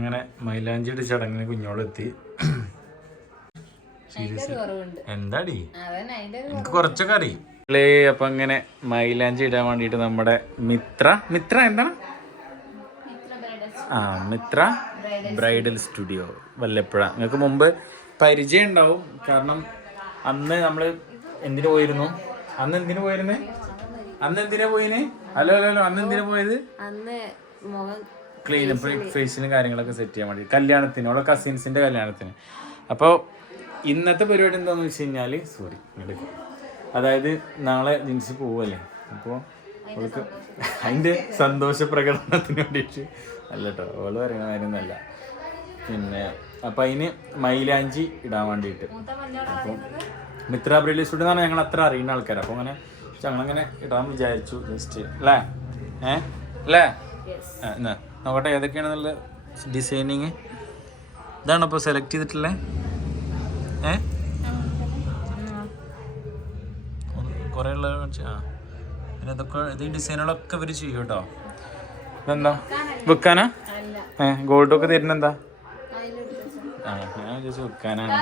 അങ്ങനെ മൈലാഞ്ചിയുടെ ചടങ്ങിന് കുഞ്ഞോളെത്തി. എന്താടി? എനിക്ക് കുറച്ചൊക്കെ അറിയും. അപ്പൊ അങ്ങനെ മൈലാഞ്ചി ഇടാൻ വേണ്ടിട്ട് നമ്മുടെ മിത്ര മിത്ര എന്താണ്? ആ മിത്ര ബ്രൈഡൽ സ്റ്റുഡിയോ വല്ലപ്പുഴ. നിങ്ങൾക്ക് മുമ്പ് പരിചയം ഉണ്ടാവും. കാരണം അന്ന് നമ്മൾ എന്തിനു പോയിരുന്നു? അന്ന് എന്തിനു പോയിരുന്നേ? അന്ന് എന്തിനാ പോയിന്? ഹലോ ഹലോ ഹലോ അന്ന് എന്തിനാ പോയത്? അന്ന് മുഖം ക്ലീൻ ഫേസിനും കാര്യങ്ങളൊക്കെ സെറ്റ് ചെയ്യാൻ വേണ്ടി. കല്യാണത്തിന് അവളെ കസിൻസിന്റെ കല്യാണത്തിന്. അപ്പോൾ ഇന്നത്തെ പരിപാടി എന്താണെന്ന് വെച്ച് കഴിഞ്ഞാൽ സോറി അതായത് നാളെ ജിൻസ് പോവല്ലേ? അപ്പോൾ അവൾക്ക് അതിന്റെ സന്തോഷ. പ്രകടനത്തിന് വേണ്ടിയിട്ട് അല്ല കേട്ടോ അവൾ പറയുന്ന കാര്യമൊന്നുമല്ല. പിന്നെ അപ്പം അതിന് മൈലാഞ്ചി ഇടാൻ വേണ്ടിയിട്ട്. അപ്പം മിത്ര ബ്രില്ലി സ്റ്റുഡിയോ എന്ന് പറഞ്ഞാൽ ഞങ്ങൾ അത്ര അറിയുന്ന ആൾക്കാർ അപ്പോൾ അങ്ങനെ ഞങ്ങളങ്ങനെ ഇടാൻ വിചാരിച്ചു ജസ്റ്റ് അല്ലേ ഏ? അല്ലേ എന്നാ? നോക്കട്ടെ ഏതൊക്കെയാണ് നല്ല ഡിസൈനിങ് ഇതാണ് അപ്പോൾ സെലക്ട് ചെയ്തിട്ടുള്ളത് ഏ? കുറേ ഉള്ള ആ. പിന്നെ ഇതൊക്കെ ഇത് ഡിസൈനുകളൊക്കെ ഇവർ ചെയ്യും കേട്ടോ. ഇതെന്താ? വിൽക്കാനാ? ഏ ഗോൾഡൊക്കെ തരുന്നെന്താ? ആ ഞാൻ വിചാരിച്ചു വിൽക്കാനാണ്.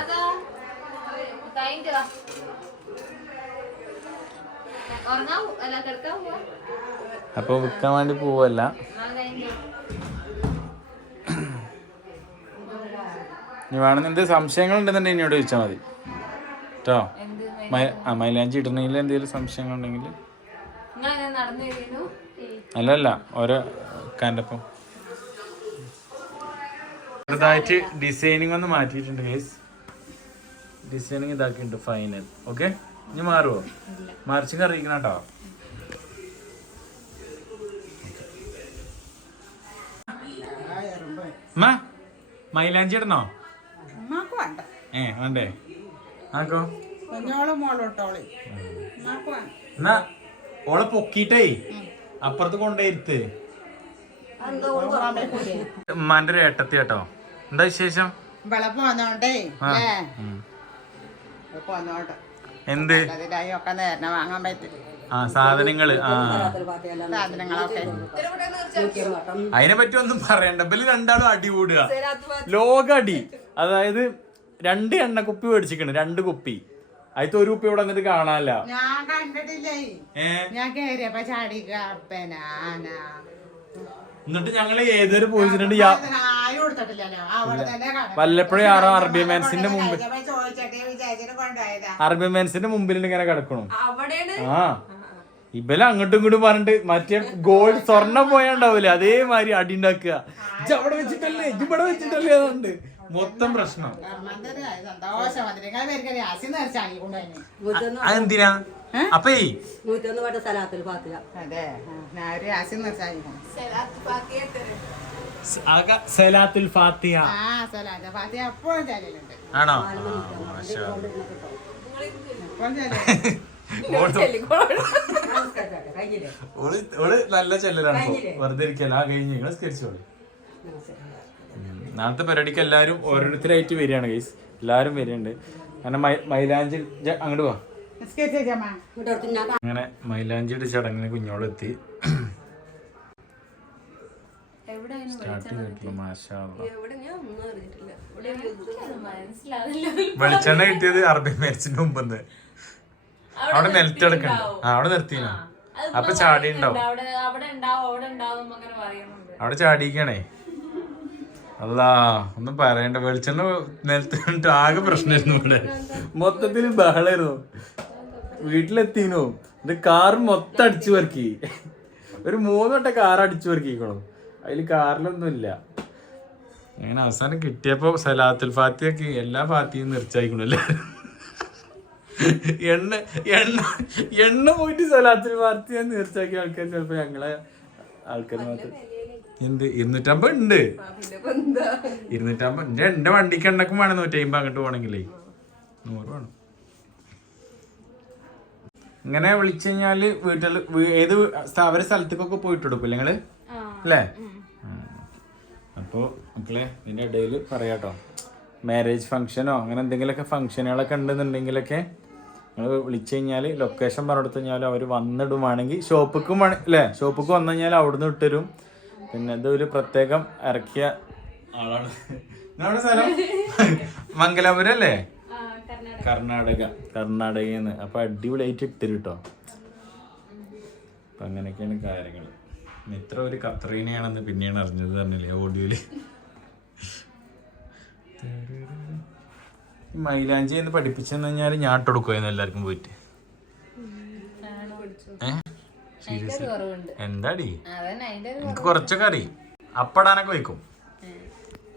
അപ്പോൾ വിൽക്കാൻ വേണ്ടി പോവല്ല. ഇനി വേണമെന്ന് എന്ത് സംശയങ്ങൾ ഉണ്ടെന്നുണ്ടെങ്കിൽ എന്നോട് ചോദിച്ചാൽ മതി. കേട്ടോ ആ മൈലാഞ്ചി ഇടണെങ്കിൽ എന്തെങ്കിലും സംശയങ്ങൾ ഉണ്ടെങ്കിൽ അല്ലല്ല ഓരോ കാന്റപ്പം ചെറുതായിട്ട് ഡിസൈനിങ് ഒന്ന് മാറ്റിയിട്ടുണ്ട് ഗേസ് ഡിസൈനിങ് ഇതാക്കിയിട്ടുണ്ട് ഫൈനൽ ഓക്കെ ഇനി മാറുമോ മറിച്ചും അറിയിക്കണം കേട്ടോ. അമ്മ മൈലാഞ്ചി ഇടണോ? ഏ വേണ്ടേ? ആക്കോ. കുഞ്ഞോളും മോളോട്ടോളി ഉമ്മാക്ക് വേണ്ട. എന്നാ ഓളെ പൊക്കിട്ടേ അപ്പുറത്ത് കൊണ്ടേരുത്ത് ഉമ്മാന്റെ ഒരു ഏട്ടത്തി കേട്ടോ. എന്താ വിശേഷം? വെളപ്പ് വന്നോണ്ടേ ആ. എന്ത്? ഒക്കെ നേരം വാങ്ങാൻ പറ്റും ആ സാധനങ്ങൾ ആ. അതിനെ പറ്റി ഒന്നും പറയണ്ട. ബൽ രണ്ടാളും അടി കൂടുക. ലോക അടി അതായത് രണ്ട് എണ്ണ കുപ്പി മേടിച്ചിക്കണ് രണ്ട് കുപ്പി. അതിത്തെ ഒരു കുപ്പി ഇവിടെ വന്നിട്ട് കാണാനല്ല. ഞാൻ കണ്ടിട്ടില്ലേ? ഞാൻ കേറിയപ്പോ ചാടിക്ക. പെനാന എന്നിട്ട് ഞങ്ങൾ ഏതൊരു പോയിച്ചിട്ടുണ്ട് കാണാം. വല്ലപ്പോഴും ആറോ അറബി മാൻസിന്റെ മുമ്പിൽ അറബി മെൻസിന്റെ മുമ്പിൽ ഇങ്ങനെ കിടക്കണു. ആ. ഇബല അങ്ങോട്ടും ഇങ്ങോട്ടും പറഞ്ഞിട്ട് മറ്റേ ഗോൾഡ് സ്വർണം പോയാണ്ടാവൂലേ? അതേമാതിരി അടി ഉണ്ടാക്കുക. ഇജ്ജ് അവിടെ വെച്ചിട്ടല്ലേ? ഇജ്ജ് ഇവിടെ വെച്ചിട്ടല്ലേ അതുകൊണ്ട് മൊത്തം പ്രശ്നം. അതെന്തിനാ? അപ്പേ. നൂറ്റൊന്ന് പാത്തില്ല. അതെ. ഞാൻ ഒരു സലാത്തുൽ ഫാത്തിഹ. ആണോ? ഓൾ നല്ല ചെല്ലലാണ്. വെറുതെ ഇരിക്കല്ല. ആ കഴിഞ്ഞ്. നിങ്ങൾ സ്കരിച്ചോളി നാളത്തെ പരിപാടിക്ക് എല്ലാവരും ഓരോരുത്തരായിട്ട് വരികയാണ് ഗൈസ് എല്ലാവരും വരുന്നുണ്ട് കാരണം മൈലാഞ്ചി അങ്ങോട്ട് പോവാ. അങ്ങനെ മൈലാഞ്ചിയുടെ ചടങ്ങിന് കുഞ്ഞോളെത്തി. വെളിച്ചെണ്ണ കിട്ടിയത് അറബി മേരിച്ചിന്റെ മുമ്പ് അവിടെ നിലത്തെടുക്കണ്ട അവിടെ നിർത്തിനോ അപ്പൊ ചാടി ഉണ്ടാവും അവിടെ അവിടെ ഉണ്ടാവും അവിടെ ഉണ്ടാവും അങ്ങനെ പറയുന്നുണ്ട്. അവിടെ ചാടിക്കണേ അല്ല ഒന്നും പറയണ്ട. വെളിച്ചെണ്ണ നിലത്തിട്ട് കണ്ടിട്ട് ആകെ പ്രശ്നമായിരുന്നു ഇവിടെ. മൊത്തത്തിൽ ബഹളായിരുന്നു. വീട്ടിലെത്തിനു. ഇത് കാർ മൊത്തം അടിച്ചു പെറുക്കി. ഒരു മൂന്ന് വട്ടം കാർ അടിച്ചു പെറുക്കിക്കണു അതിൽ കാറിലൊന്നുമില്ല. അങ്ങനെ അവസാനം കിട്ടിയപ്പോ സലാത്തുൽ ഫാത്തിയൊക്കെ എല്ലാ ഫാത്തിയും നിർച്ചായിക്കണു എല്ലാവരും എണ്ണ എണ്ണ എണ്ണ പോയിട്ട് സലാത്തുൽ ഫാത്തിയെ നിർച്ചാക്കിയ ആൾക്കാർ ചിലപ്പോ ഞങ്ങളെ ആൾക്കാർ മാത്രം. എന്ത്? ഇരുന്നൂറ്റമ്പത് ഉണ്ട്. ഇരുന്നൂറ്റമ്പത് എന്റെ എന്റെ വണ്ടിക്ക് എണ്ണക്കും വേണം നൂറ്റമ്പത് അങ്ങോട്ട് പോകണമെങ്കിലേ നൂറ് വേണം. ഇങ്ങനെ വിളിച്ചു കഴിഞ്ഞാൽ വീട്ടിൽ ഏത് അവരെ സ്ഥലത്തേക്കൊക്കെ പോയിട്ട് കൊടുക്കും നിങ്ങൾ? അല്ലേ? അപ്പോൾ മക്കളെ ഇതിന്റെ ഇടയിൽ പറയാട്ടോ. മാരേജ് ഫംഗ്ഷനോ അങ്ങനെ എന്തെങ്കിലുമൊക്കെ ഫംഗ്ഷനുകളൊക്കെ ഉണ്ടെന്നുണ്ടെങ്കിലൊക്കെ നിങ്ങൾ വിളിച്ചു കഴിഞ്ഞാൽ ലൊക്കേഷൻ പറഞ്ഞു കഴിഞ്ഞാൽ അവർ വന്നിടുവാണെങ്കിൽ ഷോപ്പിക്കും വേണം അല്ലേ? ഷോപ്പിക്ക് വന്നു കഴിഞ്ഞാൽ അവിടുന്ന് ഇട്ടുതരും പിന്നെ ഇതൊരു പ്രത്യേകം ഇറക്കിയ ആളാണ്. നമ്മുടെ സ്ഥലം? മംഗലാപുരം അല്ലേ? കർണാടക. കർണാടകന്ന് അപ്പൊ അടിപൊളിയായിട്ട് ഇട്ടരു കേട്ടോ അപ്പൊ അങ്ങനെയൊക്കെയാണ് കാര്യങ്ങൾ മിത്ര ഒരു കത്രീനയാണെന്ന് പിന്നെയാണ് അറിഞ്ഞത് തന്നെ ഓഡിയോയിൽ ഈ മൈലാഞ്ചി എന്ന് പഠിപ്പിച്ചെന്ന് കഴിഞ്ഞാൽ ഞാൻ ഇട്ടെടുക്കുമായിരുന്നു എല്ലാവർക്കും പോയിട്ട്. സീരിയസ് എന്താടി? എനിക്ക് കുറച്ചൊക്കെ അറിയും. അപ്പടാനൊക്കെ വയ്ക്കും.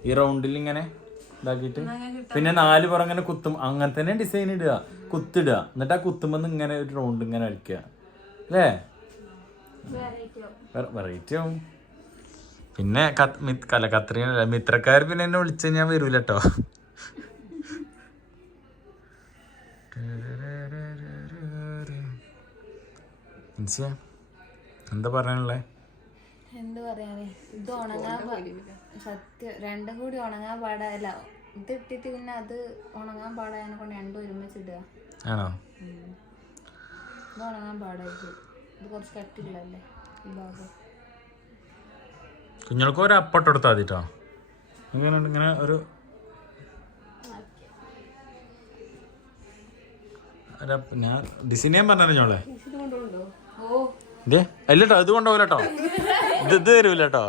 ഈ റൗണ്ടിൽ ഇങ്ങനെ ഇതാക്കിയിട്ട്. പിന്നെ നാല് പുറം ഇങ്ങനെ കുത്തും. അങ്ങനെ തന്നെ ഡിസൈൻ ഇടുക. കുത്തിടുക. എന്നിട്ട് ആ കുത്തുമ്പോൾ ഇങ്ങനെ ഒരു റൗണ്ട് ഇങ്ങനെ അടിക്കുക അല്ലേ? വെറൈറ്റി ആവും പിന്നെ കല കത്രീനല്ല മിത്രക്കാർ പിന്നെ എന്നെ വിളിച്ച് ഞാൻ വരൂല കേട്ടോ എന്താ പറയാനുള്ളേ? എന്ത് പറയാനേ? ഇത് ഉണങ്ങാൻ പാ- സത്യം രണ്ടും കൂടി ഉണങ്ങാൻ പാടല്ല. ഇത് ഇട്ടിട്ട് പിന്നെ അത് ഉണങ്ങാൻ പാടായതിനെ കൊണ്ട് രണ്ടും ആണോ? ഇത് ഉണങ്ങാൻ പാടായിരിക്കും. ഇത് കുറച്ച് കട്ടില്ലല്ലേ? ഈ ഭാഗം കുഞ്ഞുങ്ങൾക്ക് ഒരു അപ്പട്ട് എടുത്താൽ മതിട്ടോ. ഇങ്ങനെ ഇങ്ങനെ ഒരു ഞാൻ ഡിസൈൻ ഞാൻ പറഞ്ഞോളെ ഓ. ഇതേ അല്ലട്ടോ ഇത് കൊണ്ടുപോകില്ല കേട്ടോ ഇത് ഇത് തരൂല കേട്ടോ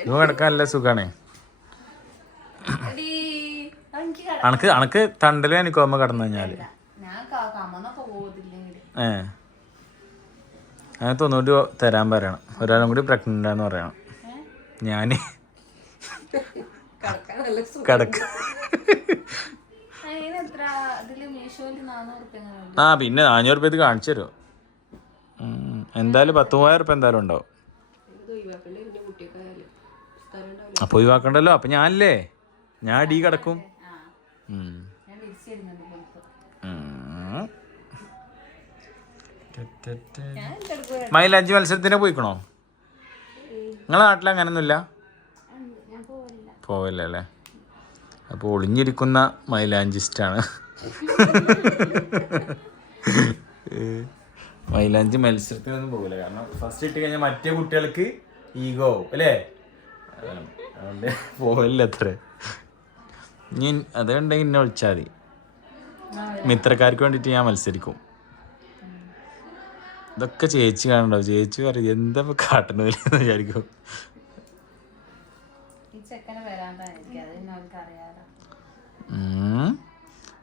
ഇത് കിടക്കാൻ നല്ല സുഖാണ്. എനിക്ക് അനക്ക് അണക്ക് തണ്ടൽ എനിക്കോമ്മ കടന്നു കഴിഞ്ഞാൽ? ഞാൻ ഏ. അങ്ങനെ തൊണ്ണൂറ് രൂപ തരാൻ പറയണം. ഒരാളും കൂടി പ്രഗ്നന്റ് ആണെന്ന് പറയണം. ഞാൻ കടക്ക റുപ്യ ആ പിന്നെ നാനൂറ് രൂപ ഇത് കാണിച്ചു തരുമോ എന്തായാലും പത്ത് മൂവായിരം റുപ്യ എന്തായാലും ഉണ്ടാവും. അപ്പൊ ഒഴിവാക്കണ്ടല്ലോ. അപ്പൊ ഞാനല്ലേ? ഞാൻ അടി കിടക്കും. ഞാൻ പുറത്ത്. മൈലാഞ്ചി മത്സരത്തിന് പോയിക്കണോ? നിങ്ങളെ നാട്ടിൽ അങ്ങനൊന്നുമില്ല? പോവില്ല അല്ലേ? അപ്പോൾ ഒളിഞ്ഞിരിക്കുന്ന മൈലാഞ്ചിസ്റ്റാണ്. മൈലാഞ്ചി മത്സരത്തിനൊന്നും പോകില്ല കാരണം ഫസ്റ്റ് ഇട്ട് കഴിഞ്ഞാൽ മറ്റേ കുട്ടികൾക്ക് ഈഗോ ആവും അല്ലേ. അതുകൊണ്ട് പോവില്ല അത്ര. ഇനി അതുകൊണ്ടെങ്കിൽ എന്നെ വിളിച്ചാൽ മതി. മിത്രക്കാർക്ക് വേണ്ടിയിട്ട് ഞാൻ മത്സരിക്കും. ഇതൊക്കെ ചേച്ചി കാണണ്ടോ? ചേച്ചി പറയും എന്താ കാട്ടണില്ലെന്ന് വിചാരിക്കും.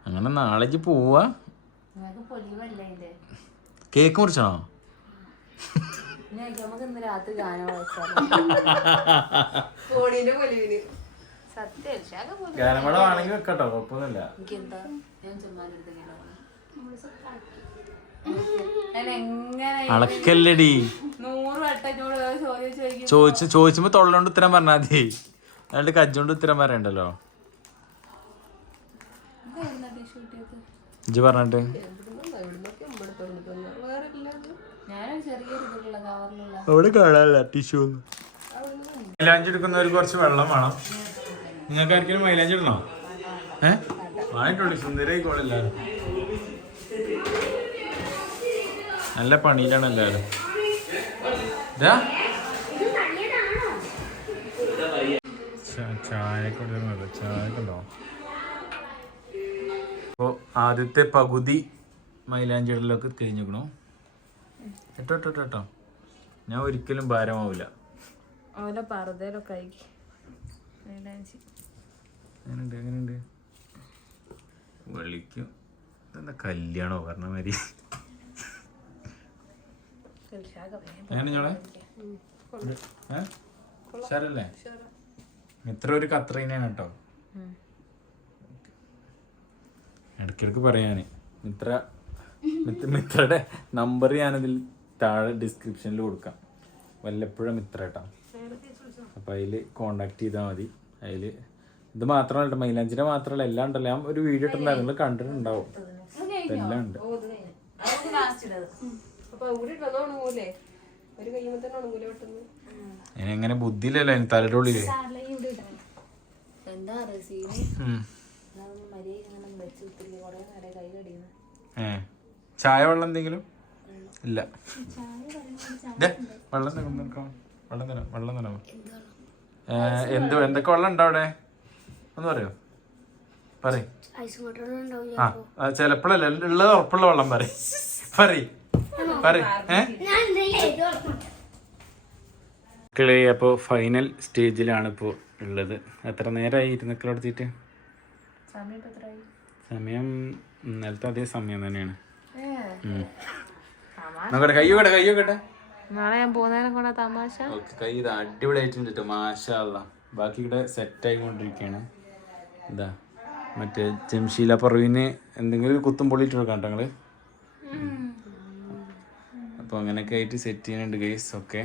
അങ്ങനെ നാളേക്ക് പോവാ. കേക്ക് മുറിച്ചണോ? നമുക്ക് ഇന്ന് രാത്രി ഗാനം ഗാനമേള ആണെങ്കിൽ വെക്കട്ടോ കുഴപ്പമൊന്നുമില്ല. എനിക്കെന്താ? ഞാൻ ചുമ്മാരെടുത്ത് ഞാൻ എങ്ങനെ അളക്കല്ലടി. ചോദിച്ചു ചോദിച്ചുമ്പോ തൊള്ളോണ്ട് ഉത്തരം പറഞ്ഞാ മതി. അല്ലാണ്ട് കജ്ജോണ്ട് ഉത്തരം പറയണ്ടല്ലോ. ഇജ്ജ് പറഞ്ഞിട്ട്. അവിടെ കാണാനല്ല ടിഷ്യൂ എടുക്കുന്നവർക്ക് കുറച്ച് വെള്ളം വേണം. നിങ്ങൾക്ക് ആർക്കും മൈലേജ് ഇടണോ ഏ? വാങ്ങിട്ടുള്ളൂ സുന്ദരായിക്കോളെ നല്ല പണിയിലാണ് എല്ലാവരും അപ്പോ ചാ- ചായക്ക് കൊടുക്കുന്നത് ചായക്കുണ്ടോ അപ്പോൾ ആദ്യത്തെ പകുതി മൈലാഞ്ചി ഇടലൊക്കെ കഴിഞ്ഞിക്കണു കേട്ടോ കേട്ടോ കേട്ടോ ഞാൻ ഒരിക്കലും ഭാരമാവില്ല ഓല പറതയിലൊക്കെ ആയിക്കി എങ്ങനെയുണ്ട് അങ്ങനെയുണ്ട് വിളിക്കും. ഇതെന്താ കല്യാണോ? പറഞ്ഞ മാതിരി. ശരല്ലേ ഇത്ര ഒരു കത്രീനാണ് കേട്ടോ. ഇടയ്ക്കിടയ്ക്ക് പറയാന് മിത്ര മിത്ര- മിത്രയുടെ നമ്പർ ഞാനതിൽ താഴെ ഡിസ്ക്രിപ്ഷനിൽ കൊടുക്കാം. വല്ലപ്പോഴും മിത്ര കേട്ടോ. അപ്പം അതിൽ കോണ്ടാക്ട് ചെയ്താൽ മതി. അതിൽ ഇത് മാത്രമല്ല കേട്ടോ മൈലാഞ്ചിനെ മാത്രമല്ല എല്ലാം ഉണ്ടല്ലോ. ഞാൻ ഒരു വീഡിയോ ഇട്ടുണ്ടായിരുന്നു നിങ്ങൾ കണ്ടിട്ടുണ്ടാവും. എല്ലാം ഉണ്ട്. എങ്ങനെ ബുദ്ധിയില്ലല്ലോ അതിന് തലയുടെ ഉള്ളിൽ. ചായ വെള്ളം എന്തെങ്കിലും? ഇല്ല. വെള്ളം തരാം. വെള്ളം തരാം വെള്ളം തരാം. എന്ത് എന്തൊക്കെ വെള്ളം ഉണ്ടോ അവിടെ? ഒന്ന് പറയോ. പറയും. ആ ചിലപ്പോഴല്ല ഉള്ളത് ഉറപ്പുള്ള വെള്ളം പറയും. പറയും. പറയ് ഏ? അപ്പോൾ ഫൈനൽ സ്റ്റേജിലാണ് ഇപ്പോൾ ഉള്ളത്. എത്ര നേരമായി ഇരുന്നക്കളെടുത്തിട്ട് സമയം എത്രയായി? സമയം ഇന്നലത്തെ അതേ സമയം തന്നെയാണ്. നോക്കട്ടെ കയ്യോട്ടെ കയ്യോട്ടെ നാളെ ഞാൻ പോകുന്നതിനെ കൊണ്ടാ തമാശ. കൈ ഇത് അടിപൊളിയായിട്ടുണ്ട് കേട്ടോ ബാക്കി ഇവിടെ സെറ്റ് ആയിക്കൊണ്ടിരിക്കുകയാണ് എന്താ മറ്റേ ജംഷീല പറവിന് എന്തെങ്കിലും കുത്തും പൊള്ളിയിട്ട് കൊടുക്കാം കേട്ടോ അപ്പോൾ അങ്ങനെയൊക്കെ ആയിട്ട് സെറ്റ് ചെയ്യുന്നുണ്ട് ഗൈസ് ഓക്കെ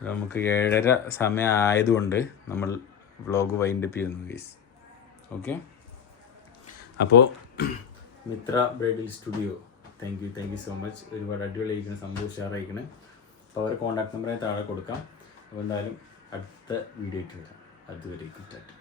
നമുക്ക് ഏഴര സമയം ആയതുകൊണ്ട് നമ്മൾ വ്ലോഗ് വൈൻഡ് അപ്പ് ചെയ്യുന്നു ഗൈസ് ഓക്കെ അപ്പോൾ Mithra bridal studio thank you thank you so much ഒരുപാട് അടിപൊളിയായിരിക്കണം സന്തോഷം ഉഷാറായിരിക്കണേ അപ്പോൾ അവരുടെ കോൺടാക്ട് നമ്പറെ താഴെ കൊടുക്കാം. അപ്പോൾ എന്തായാലും അടുത്ത വീഡിയോ ആയിട്ട് വരാം. അതുവരെ ടാറ്റ.